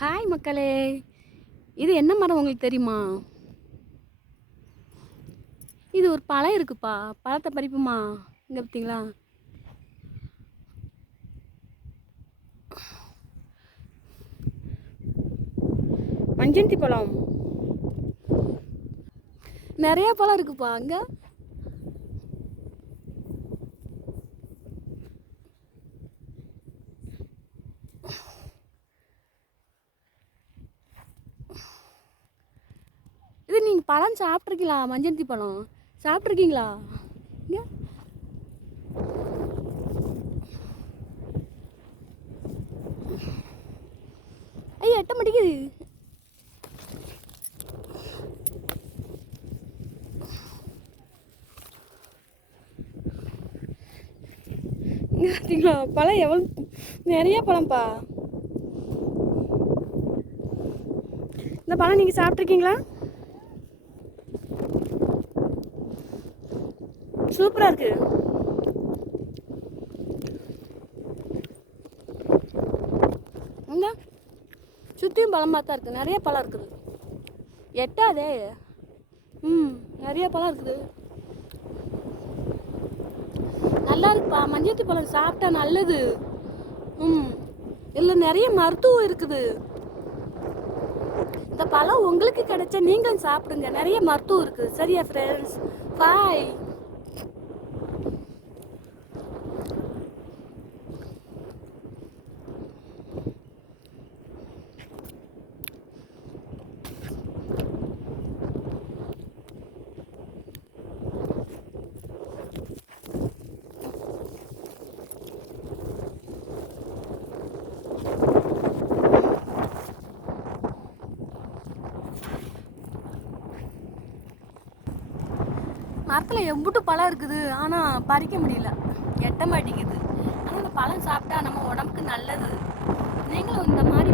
Hi மக்களே, இது என்ன மரம் உங்களுக்கு தெரியுமா? இது ஒரு பழம் இருக்குப்பா. பழத்தை பறிப்புமா? இங்கே பார்த்தீங்களா? மஞ்சந்தி பழம். நிறைய பழம் இருக்குப்பா அங்கே. இது நீங்கள் பழம் சாப்பிட்ருக்கீங்களா? மஞ்சந்தி பழம் சாப்பிட்ருக்கீங்களா? இங்கே ஐயா எட்ட மாட்டேங்குது. இங்கே பார்த்தீங்களா பழம் எவ்வளோ நிறைய பழம்ப்பா. இந்த பழம் நீங்கள் சாப்பிட்ருக்கீங்களா? சூப்பராக இருக்கு. சுற்றியும் பழமாக தான் இருக்குது. நிறைய பழம் இருக்குது. எட்டாதே. நிறைய பழம் இருக்குது. நல்லா இருக்குப்பா. மஞ்சத்தி பழம் சாப்பிட்டா நல்லது. இதில் நிறைய மருத்துவம் இருக்குது. இந்த பழம் உங்களுக்கு கிடைச்சா நீங்களும் சாப்பிடுங்க. நிறைய மருத்துவம் இருக்குது. சரியா ஃப்ரெண்ட்ஸ்? பாய். மரத்தில் எம்புட்டு பழம் இருக்குது. ஆனால் பறிக்க முடியல, எட்ட மாட்டேங்குது. ஆனால் இந்த பழம் சாப்பிட்டா நம்ம உடம்புக்கு நல்லது. நீங்களும் இந்த மாதிரி